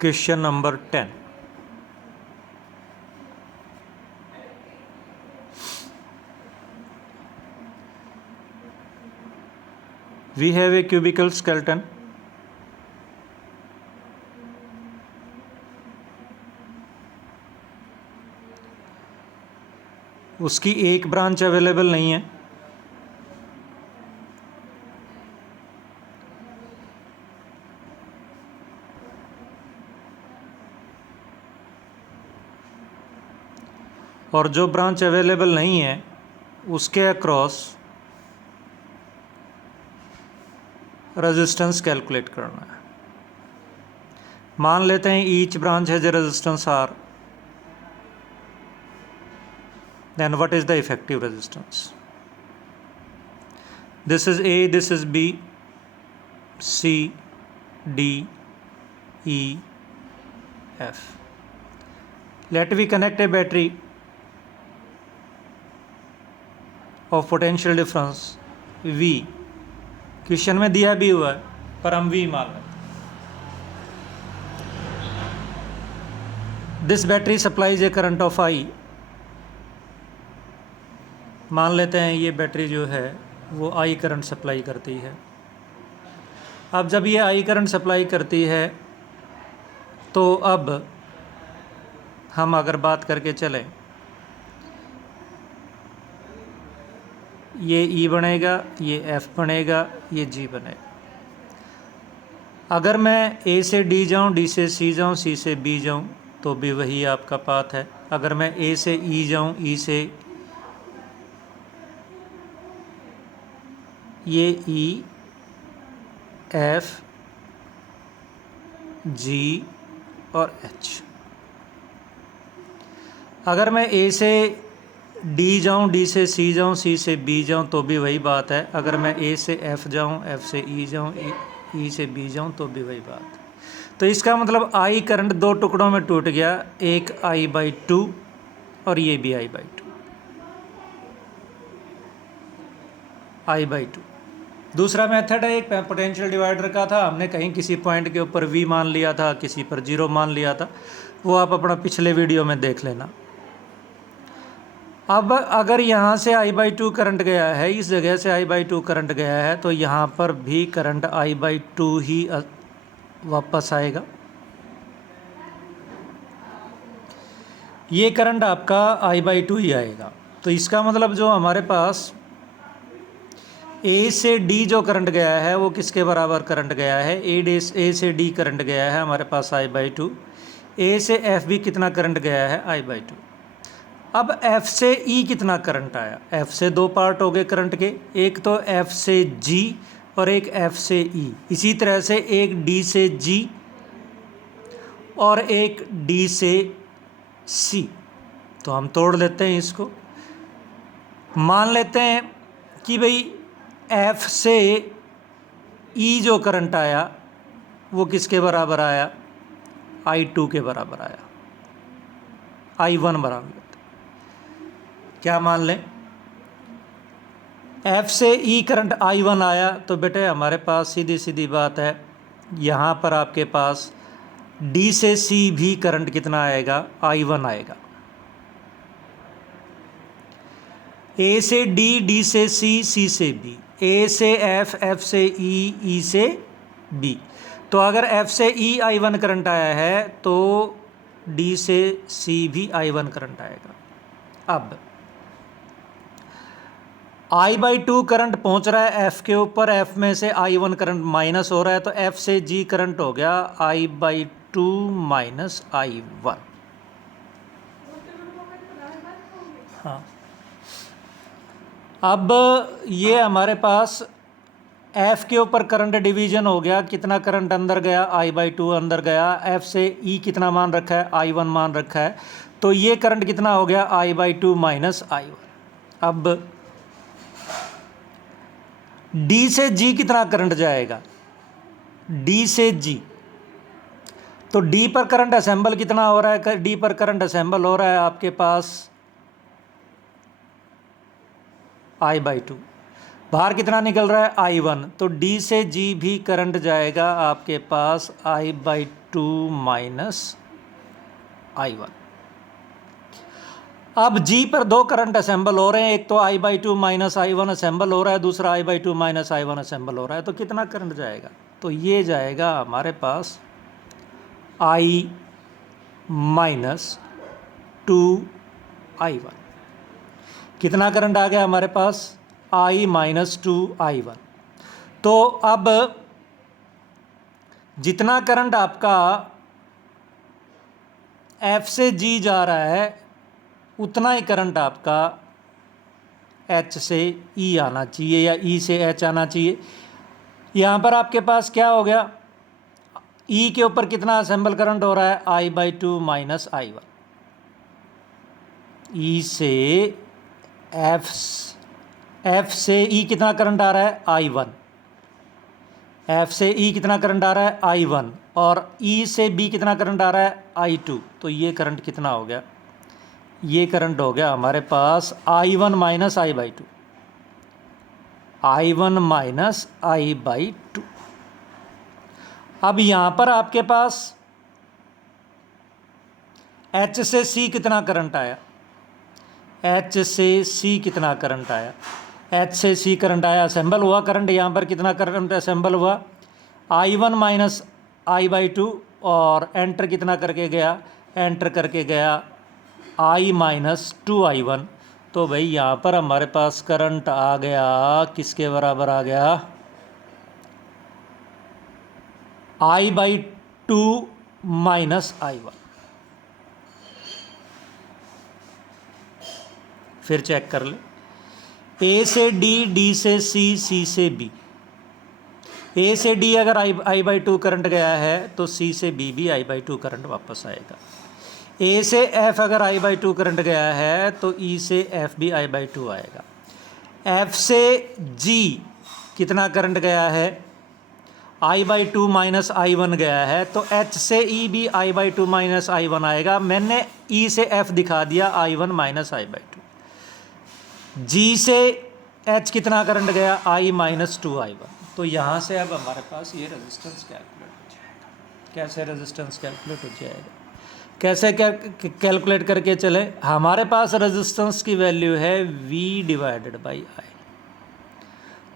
Question number 10. We have a cubical skeleton. उसकी एक branch available नहीं है। और जो ब्रांच अवेलेबल नहीं है उसके अक्रॉस रेजिस्टेंस कैलकुलेट करना है। मान लेते हैं each branch has a resistance R, then what is the effective resistance? This is A, this is B, C, D, E, F. Let me connect a battery of potential difference V. Question में दिया भी हुआ है पर हम V मान लेते हैं। This battery supplies a current of I. मान लेते हैं ये बैटरी जो है वो आई करंट सप्लाई करती है। अब जब ये आई करंट सप्लाई करती है तो अब हम अगर बात करके चलें, ये ई बनेगा, ये एफ बनेगा, ये जी बनेगा। अगर मैं ए से डी जाऊँ, डी से सी जाऊँ, सी से बी जाऊँ तो भी वही आपका पाथ है। अगर मैं ए से ई जाऊँ, ई से ये ई, एफ, जी और एच। अगर मैं ए से डी जाऊँ, डी से सी जाऊँ, सी से बी जाऊँ तो भी वही बात है। अगर मैं ए से एफ जाऊँ, एफ से ई जाऊँ, ई से बी जाऊँ तो भी वही बात है। तो इसका मतलब आई करंट दो टुकड़ों में टूट गया, एक I/2 और ये भी I/2, I/2। दूसरा मेथड है एक पोटेंशियल डिवाइडर का था, हमने कहीं किसी पॉइंट के ऊपर V मान लिया था, किसी पर 0 मान लिया था, वो आप अपना पिछले वीडियो में देख लेना। अब अगर यहाँ से I/2 करंट गया है, इस जगह से I/2 करंट गया है तो यहाँ पर भी करंट I/2 ही वापस आएगा। ये करंट आपका I/2 ही आएगा। तो इसका मतलब जो हमारे पास ए से डी जो करंट गया है वो किसके बराबर करंट गया है? ए से डी करंट गया है हमारे पास I/2। ए से एफ भी कितना करंट गया है? I/2। अब एफ से ई कितना करंट आया? एफ से दो पार्ट हो गए करंट के, एक तो एफ से जी और एक एफ से ई। इसी तरह से एक डी से जी और एक डी से सी। तो हम तोड़ लेते हैं इसको। मान लेते हैं कि भाई एफ से ई जो करंट आया वो किसके बराबर आया? I/2 के बराबर आया। I/1 बराबर लेते, क्या मान लें? एफ से ई करंट I/1 आया तो बेटे हमारे पास सीधी सीधी बात है, यहाँ पर आपके पास डी से सी भी करंट कितना आएगा? I/1 आएगा। ए से डी, डी से सी, सी से बी, ए से एफ, एफ से ई, ई से बी। तो अगर एफ से ई I/1 करंट आया है तो डी से सी भी I/1 करंट आएगा। अब I/2 करंट पहुंच रहा है एफ के ऊपर, एफ में से I/1 करंट माइनस हो रहा है तो एफ से जी करंट हो गया I/2 माइनस I/1। हाँ, अब ये हमारे पास एफ के ऊपर करंट डिवीजन हो गया। कितना करंट अंदर गया? I/2 अंदर गया। एफ से ई कितना मान रखा है? I/1 मान रखा है। तो ये करंट कितना हो गया? I/2 minus I/1। अब डी से जी कितना करंट जाएगा? डी से जी, तो डी पर करंट असेंबल कितना हो रहा है? डी पर करंट असेंबल हो रहा है आपके पास I/2। बाहर कितना निकल रहा है I1, तो D से G भी करंट जाएगा आपके पास I/2 माइनस I1। अब G पर दो करंट असेंबल हो रहे हैं, एक तो I/2 माइनस I1 असेंबल हो रहा है, दूसरा I/2 माइनस I1 असेंबल हो रहा है। तो कितना करंट जाएगा, तो ये जाएगा हमारे पास I माइनस 2I1। कितना करंट आ गया हमारे पास, I माइनस 2I1। तो अब जितना करंट आपका F से G जा रहा है उतना ही करंट आपका H से E आना चाहिए या E से H आना चाहिए। यहाँ पर आपके पास क्या हो गया, E के ऊपर कितना असेंबल करंट हो रहा है, I/2 माइनस I1। E से F से E कितना करंट आ रहा है, I1। F से E कितना करंट आ रहा है, I1, और E से B कितना करंट आ रहा है, I2। तो ये करंट कितना हो गया, ये करंट हो गया हमारे पास I1 minus I/2, I1 minus I/2। अब यहाँ पर आपके पास H से C कितना करंट आया, H से C कितना करंट आया, H से C करंट आया, असेंबल हुआ करंट। यहाँ पर कितना करंट असेंबल हुआ, I1 माइनस I/2, और एंटर कितना करके गया, एंटर करके गया I माइनस 2I1। तो भाई यहाँ पर हमारे पास करंट आ गया, किसके बराबर आ गया, I/2 माइनस I1। फिर चेक कर ले, A से D, D से C, C से B। A से D अगर I/2 करंट गया है तो C से B भी I/2 करंट वापस आएगा। A से F अगर I/2 करंट गया है तो E से F भी I/2 आएगा। F से G कितना करंट गया है, I/2 माइनस I1 गया है, तो H से E भी I/2 माइनस I1 आएगा। मैंने E से F दिखा दिया I1 माइनस I/2। G से H कितना करंट गया, I माइनस 2I1। तो यहाँ से अब हमारे पास ये रेजिस्टेंस कैलकुलेट हो जाएगा। कैसे रेजिस्टेंस कैलकुलेट हो जाएगा, कैसे कैलकुलेट करके चले, हमारे पास रेजिस्टेंस की वैल्यू है V/I।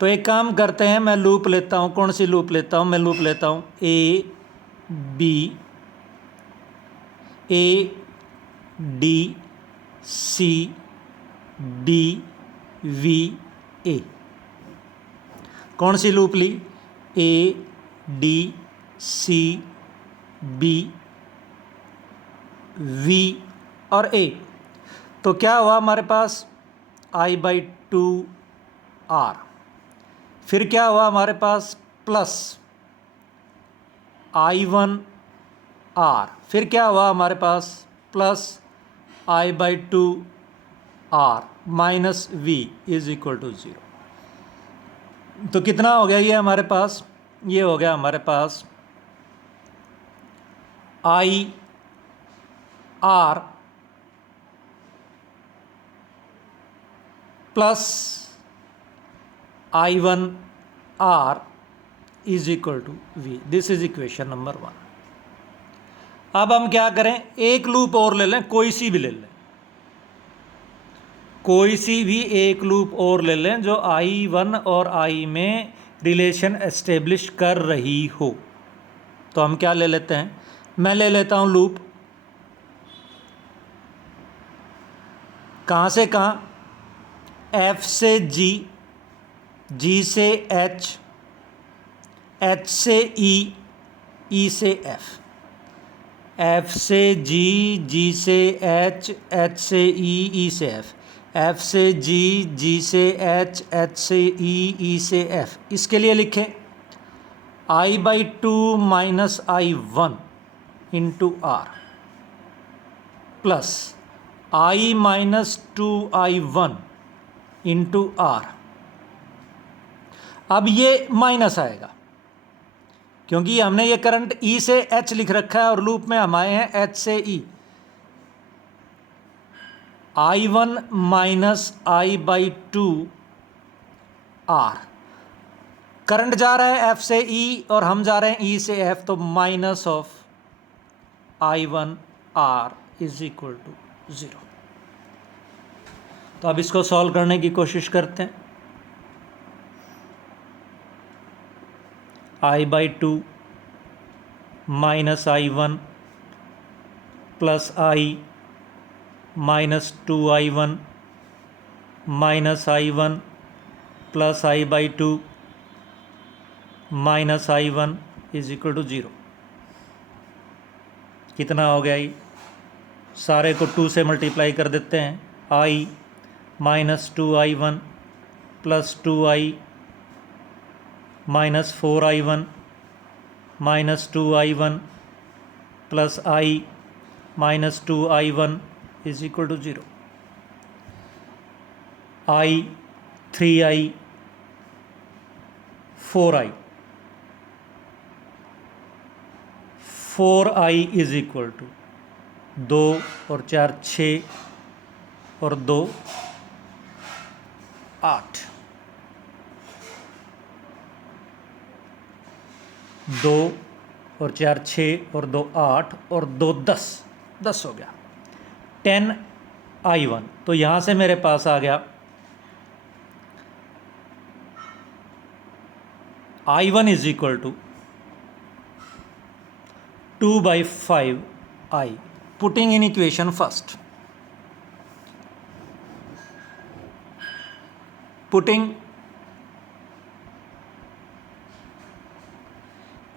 तो एक काम करते हैं, मैं लूप लेता हूँ, कौन सी लूप लेता हूँ, मैं लूप लेता हूँ A D C B V A। कौन सी लूप ली, A D C B V और A। तो क्या हुआ हमारे पास I/2 R। फिर क्या हुआ हमारे पास प्लस I1 R। फिर क्या हुआ हमारे पास plus I/2 R minus V is equal to 0। तो कितना हो गया ये हमारे पास, ये हो गया हमारे पास I R plus I1 R is equal to V। This is equation number 1। अब हम क्या करें, एक लूप और ले लें, कोई सी भी ले लें, कोई सी भी एक लूप और ले लें जो I1 और I में रिलेशन एस्टेब्लिश कर रही हो। तो हम क्या ले लेते हैं, मैं ले लेता हूं लूप, कहाँ से कहाँ, F से G, G से H, H से E, E से F। F से G, G से H, H से E, E से F। F से G, G से H, H से E, E से F। इसके लिए लिखें I/2 minus I1 into R plus I minus 2I1 into R। अब ये माइनस आएगा क्योंकि हमने ये करंट E से H लिख रखा है और लूप में हम आए हैं H से E। I1 minus I/2 are. Current जा रहा है एफ से ई और हम जा रहे हैं ई से एफ, तो minus of I1 R is equal to 0। तो अब इसको सॉल्व करने की कोशिश करते हैं। I/2 minus I1 plus I minus 2I1 minus I1 plus I/2 minus I1 is equal to 0। कितना हो गया ये? सारे को 2 से मल्टीप्लाई कर देते हैं। I minus 2I1 plus 2I minus 4I1 minus 2I1 plus I minus 2I1 is equal to 0। I 3I 4I 4I is equal to 2 और 4 6 और 2 8। 2 और 4 6 और 2 8 और 2 10 10 हो गया। 10I1, तो यहाँ से मेरे पास आ गया I1 is equal to 2/5I। Putting in equation first, putting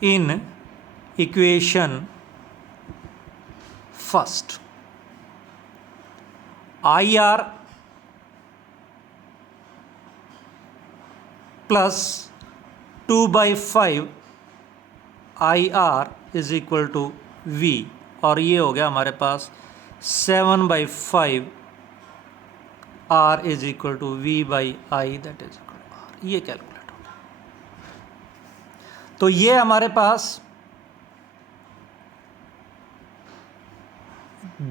in equation first, IR plus 2/5 IR is equal to V, और ये हो गया हमारे पास 7/5 R is equal to V/I that is equal to R। ये कैलकुलेट हो गया। तो ये हमारे पास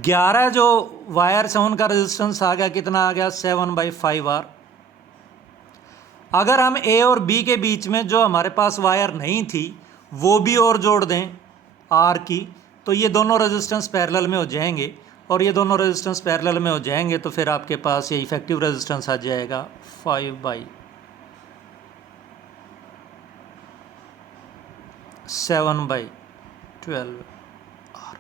11 जो वायर्स हैं उनका रेजिस्टेंस आ गया, कितना आ गया? 7/5 R। अगर हम ए और बी के बीच में जो हमारे पास वायर नहीं थी वो भी और जोड़ दें आर की, तो ये दोनों रेजिस्टेंस पैरेलल में हो जाएंगे, और ये दोनों रेजिस्टेंस पैरेलल में हो जाएंगे तो फिर आपके पास ये इफेक्टिव रेजिस्टेंस आ जाएगा 5/7/12 R।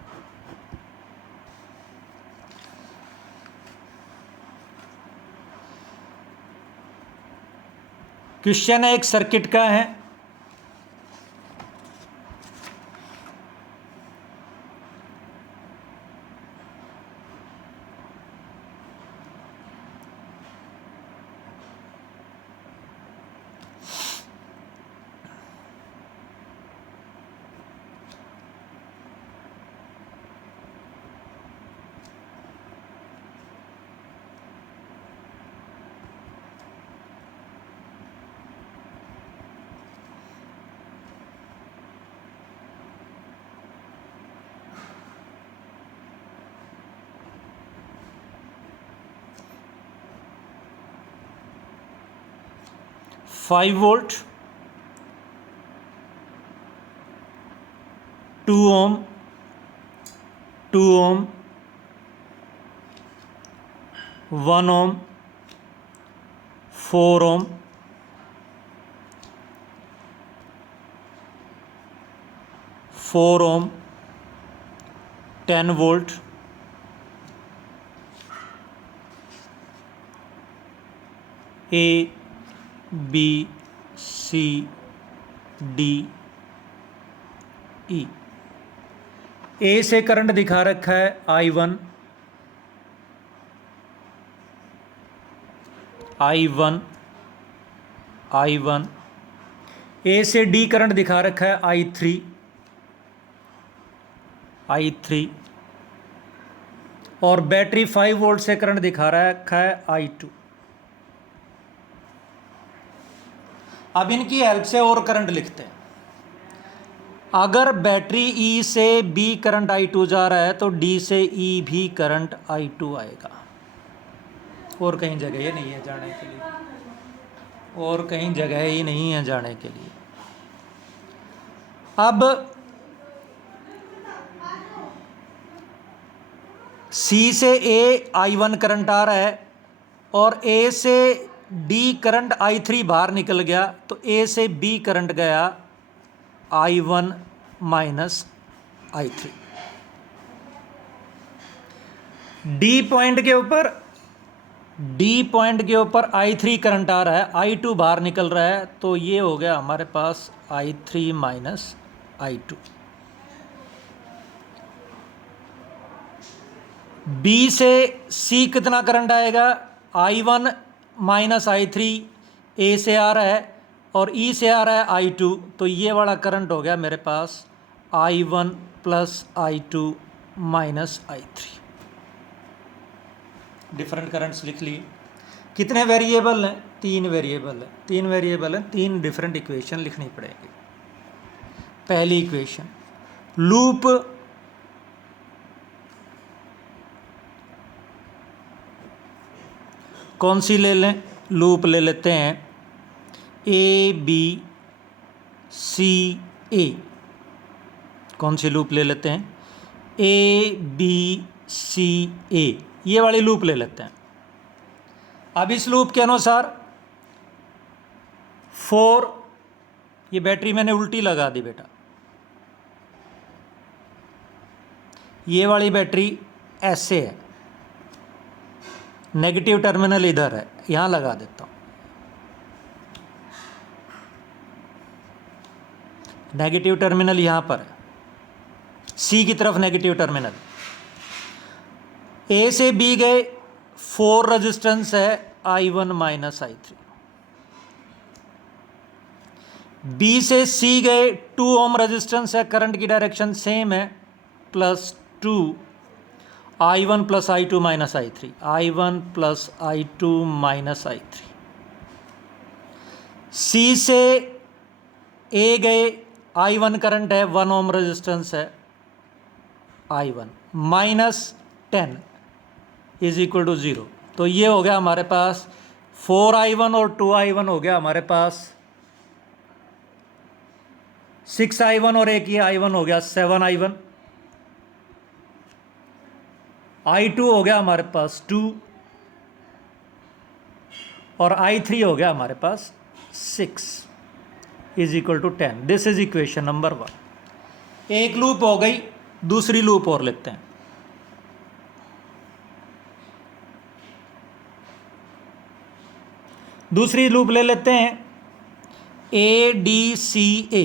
क्वेश्चन एक सर्किट का है। Five volt, 2 ohm, 2 ohm, 1 ohm, 4 ohm, 4 ohm, 10 volt, A B C D E. A से करंट दिखा रखा है I1, I1, I1। ए से डी करंट दिखा रखा है I3, I3, और बैटरी 5 वोल्ट से करंट दिखा रखा है I2। अब इनकी हेल्प से और करंट लिखते हैं। अगर बैटरी ई से बी करंट I2 जा रहा है तो डी से ई भी करंट I2 आएगा, और कहीं जगह ये नहीं है जाने के लिए। और कहीं जगह ही नहीं है जाने के लिए। अब सी से ए I1 करंट आ रहा है और ए से डी करंट I3 बाहर निकल गया, तो ए से बी करंट गया I1 minus I3। D point के ऊपर I3 करंट आ रहा है, I2 बाहर निकल रहा है, तो ये हो गया हमारे पास I3 माइनस I2। बी से सी कितना करंट आएगा, I1 माइनस I3 ए से आ रहा है और ई से आ रहा है I2, तो ये वाला करंट हो गया मेरे पास I1 plus I2 minus I3। Different currents लिख लिए। कितने वेरिएबल हैं, 3 वेरिएबल है, 3 वेरिएबल हैं, 3 डिफरेंट इक्वेशन लिखनी पड़ेगी। पहली इक्वेशन, लूप कौन सी ले लें, लूप ले लेते हैं ए बी सी ए। कौन सी लूप ले लेते हैं, ए बी सी ए, ये वाली लूप ले लेते हैं। अब इस लूप के अनुसार 4, ये बैटरी मैंने उल्टी लगा दी बेटा, ये वाली बैटरी ऐसे है, नेगेटिव टर्मिनल इधर है, यहां लगा देता हूं, नेगेटिव टर्मिनल यहां पर है, सी की तरफ नेगेटिव टर्मिनल। ए से बी गए 4 रेजिस्टेंस है I1 माइनस I3। बी से सी गए 2 ओम रेजिस्टेंस है, करंट की डायरेक्शन सेम है, plus 2 I1 plus I2 minus I3, I1 plus I2 minus I3। सी से ए गए, I1 करंट है, 1 ओम रेजिस्टेंस है, I1 minus 10 is equal to 0। तो ये हो गया हमारे पास 4I1 और 2I1 हो गया हमारे पास 6I1 और एक ये I1 हो गया 7I1। I2 हो गया हमारे पास 2 और I3 हो गया हमारे पास 6 is equal to 10। This is equation number 1। एक लूप हो गई, दूसरी लूप और लेते हैं। दूसरी लूप ले लेते हैं ए डी सी ए।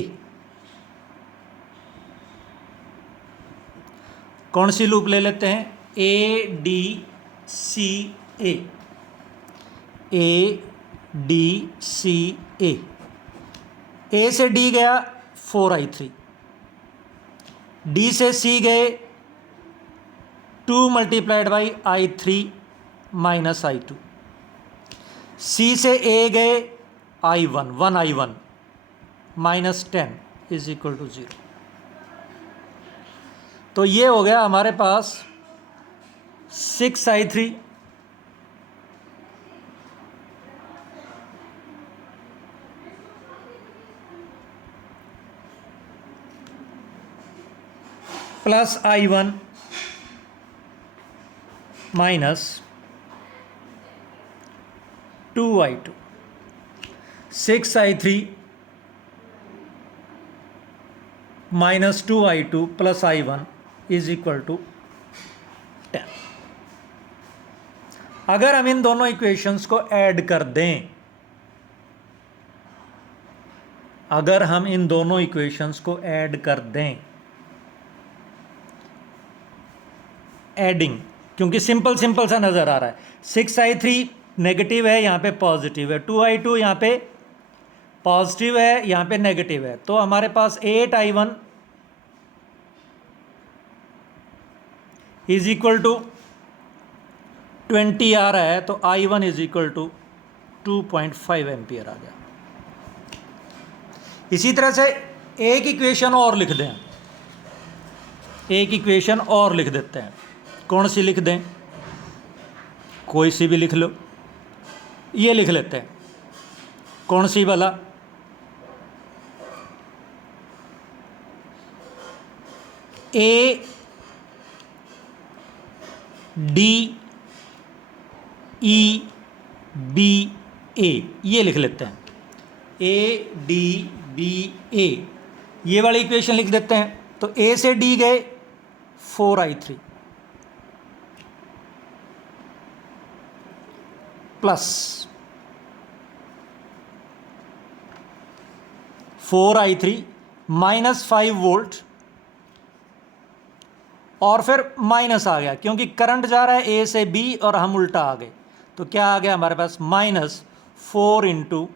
कौन सी लूप ले लेते हैं, A D C A, A D C ए। ए से डी गया 4I3, डी से सी गए 2 multiplied by I3 minus I2। सी से ए गए I1 1I1 minus 10 is equal to 0। तो ये हो गया हमारे पास 6I3 plus I1 minus 2I2। 6I3 minus 2I2 plus I1 is equal to 10। अगर हम इन दोनों इक्वेशंस को ऐड कर दें, अगर हम इन दोनों इक्वेशंस को ऐड कर दें, एडिंग, क्योंकि सिंपल सिंपल सा नज़र आ रहा है। 6I3 नेगेटिव है, यहाँ पे पॉजिटिव है, 2I2 यहाँ पे पॉजिटिव है, यहाँ पे नेगेटिव है, तो हमारे पास 8I1 इज इक्वल टू 20 आ रहा है, तो I1 is equal to 2.5 ampere आ गया। इसी तरह से एक इक्वेशन और लिख दें, एक इक्वेशन और लिख देते हैं। कौन सी लिख दें, कोई सी भी लिख लो, ये लिख लेते हैं। कौन सी वाला? ए डी ई बी ए, ये लिख लेते हैं, ए डी बी ए, ये वाली इक्वेशन लिख देते हैं। तो ए से डी गए 4i3 plus 4i3 minus 5 volt, और फिर माइनस आ गया क्योंकि करंट जा रहा है ए से बी और हम उल्टा आ गए, तो क्या आ गया हमारे पास? Minus 4 into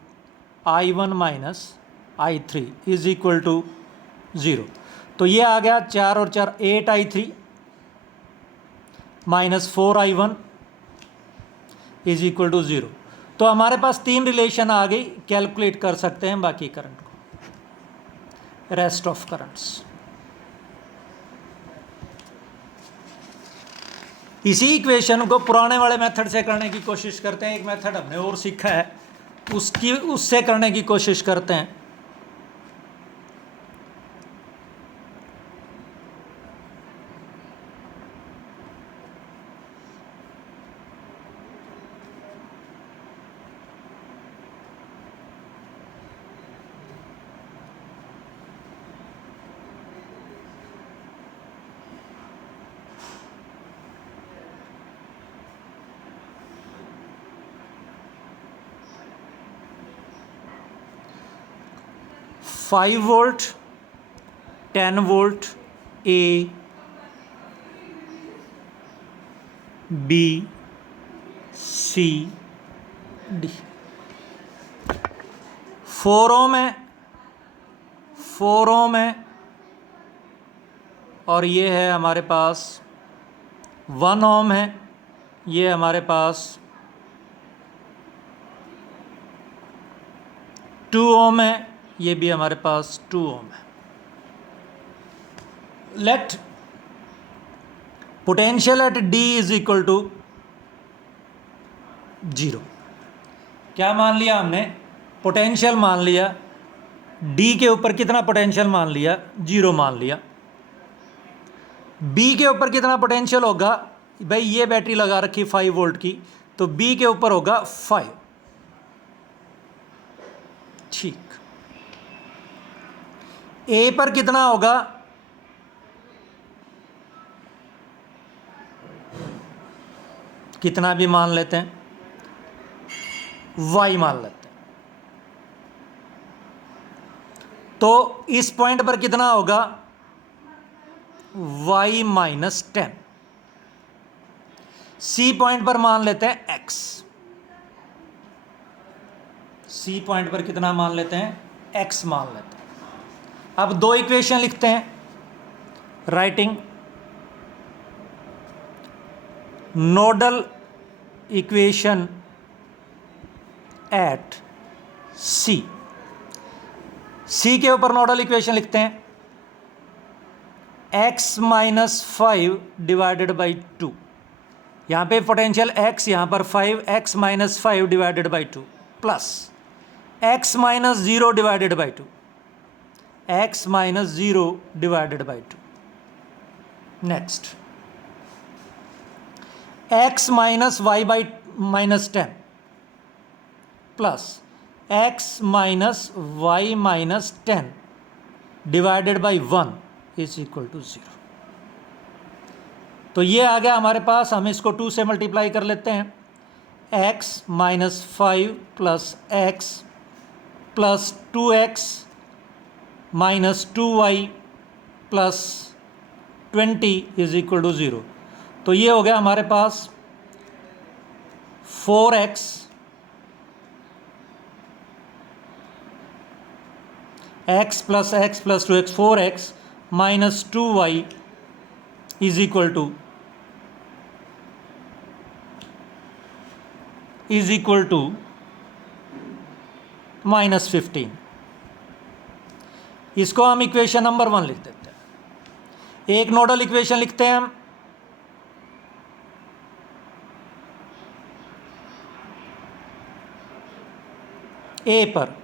i1 minus i3 is equal to 0। तो ये आ गया 4 और 4 8i3 minus 4i1 is equal to 0। तो हमारे पास 3 रिलेशन आ गई, कैलकुलेट कर सकते हैं बाकी करंट को, रेस्ट ऑफ करंट्स। इसी इक्वेशन को पुराने वाले मेथड से करने की कोशिश करते हैं। एक मेथड हमने और सीखा है, उससे करने की कोशिश करते हैं। Five volt 10 volt A B C D, 4 ohm है, 4 ओम है, और ये है हमारे पास 1 ओम है, ये हमारे पास 2 ओम है, ये भी हमारे पास 2 ओम है। Let potential at D is equal to 0। क्या मान लिया हमने? पोटेंशियल मान लिया, डी के ऊपर कितना पोटेंशियल मान लिया? 0 मान लिया। बी के ऊपर कितना पोटेंशियल होगा? भाई ये बैटरी लगा रखी 5 वोल्ट की, तो बी के ऊपर होगा 5। ठीक। ए पर कितना होगा? कितना भी मान लेते हैं, y मान लेते हैं। तो इस पॉइंट पर कितना होगा? y minus 10। सी पॉइंट पर मान लेते हैं x। सी पॉइंट पर कितना मान लेते हैं? x मान लेते हैं। अब 2 इक्वेशन लिखते हैं, राइटिंग नोडल इक्वेशन एट सी। सी के ऊपर नोडल इक्वेशन लिखते हैं, x माइनस 5 डिवाइडेड बाई 2, यहाँ पे पोटेंशियल x, यहाँ पर 5, x minus 5 divided by 2 plus x minus 0 divided by 2, x minus 0 divided by 2। Next x minus y by minus 10 plus x minus y minus 10 divided by 1 is equal to 0। तो ये आ गया हमारे पास, हम इसको 2 से multiply कर लेते हैं। x minus 5 plus x plus 2x minus 2y plus 20 is equal to 0। तो ये हो गया हमारे पास 4x x plus 2x 4x minus 2y is equal to minus 15। इसको हम इक्वेशन नंबर 1 लिख देते हैं। एक नोडल इक्वेशन लिखते हैं हम, ए पर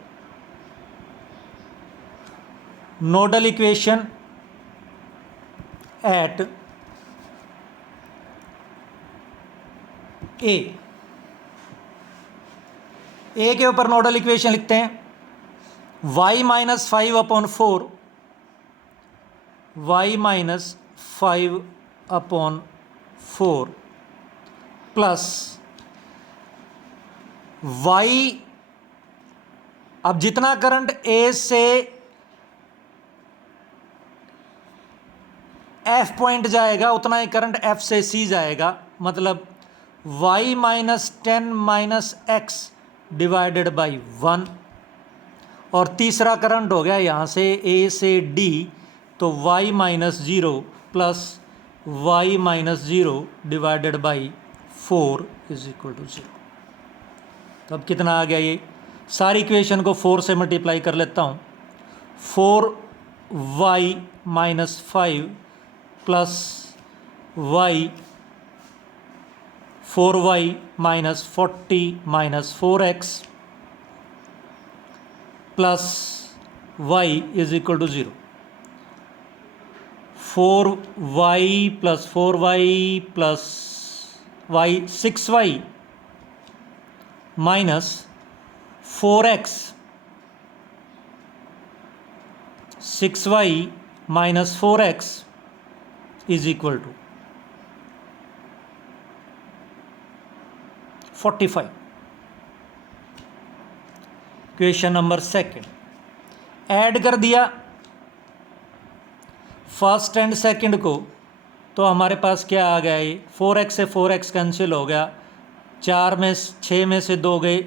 नोडल इक्वेशन एट ए के ऊपर नोडल इक्वेशन लिखते हैं y minus 5/4 y minus 5/4 plus y, अब जितना करंट ए से एफ पॉइंट जाएगा उतना ही करंट एफ से सी जाएगा, मतलब y minus 10 minus x divided by 1, और तीसरा करंट हो गया यहाँ से ए से डी, तो y minus 0 plus y minus 0 divided by 4 is equal to 0। तो अब कितना आ गया, ये सारी इक्वेशन को 4 से मल्टीप्लाई कर लेता हूँ। 4y minus 5 plus y 4y minus 40 minus 4x plus y is equal to 0। 4y plus 4y plus y 6y minus 4x 6y minus 4x is equal to 45। Question number second, add कर दिया first and second को, तो हमारे पास क्या आ गया, ये 4x से 4x कैंसिल हो गया, 6 में से 2 गए,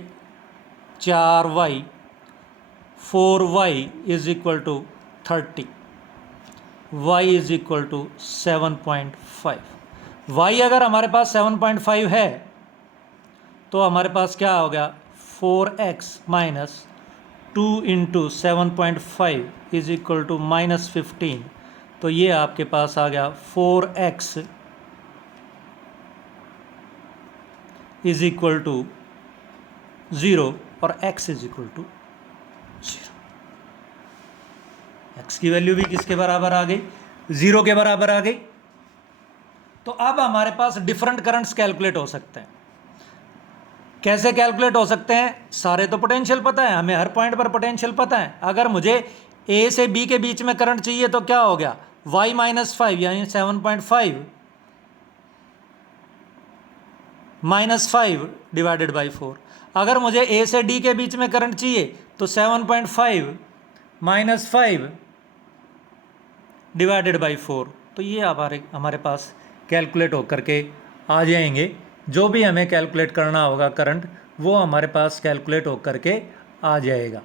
4y, 4y is equal to 30, y is equal to 7.5। y अगर हमारे पास 7.5 है तो हमारे पास क्या हो गया, 4x minus 2 into 7.5 is equal to minus 15, तो ये आपके पास आ गया 4x इज इक्वल टू 0 और x is equal to 0। x की वैल्यू भी किसके बराबर आ गई, 0 के बराबर आ गई। तो अब हमारे पास डिफरेंट करंट्स कैलकुलेट हो सकते हैं। कैसे कैलकुलेट हो सकते हैं, सारे तो पोटेंशियल पता है हमें, हर पॉइंट पर पोटेंशियल पता है। अगर मुझे ए से बी के बीच में करंट चाहिए तो क्या हो गया, y माइनस 5 यानी 7.5 माइनस 5 डिवाइडेड बाई 4। अगर मुझे ए से डी के बीच में करंट चाहिए तो 7.5 माइनस 5 डिवाइडेड बाई 4। तो ये हमारे पास कैलकुलेट होकर के आ जाएंगे। जो भी हमें कैलकुलेट करना होगा करंट, वो हमारे पास कैलकुलेट होकर के आ जाएगा।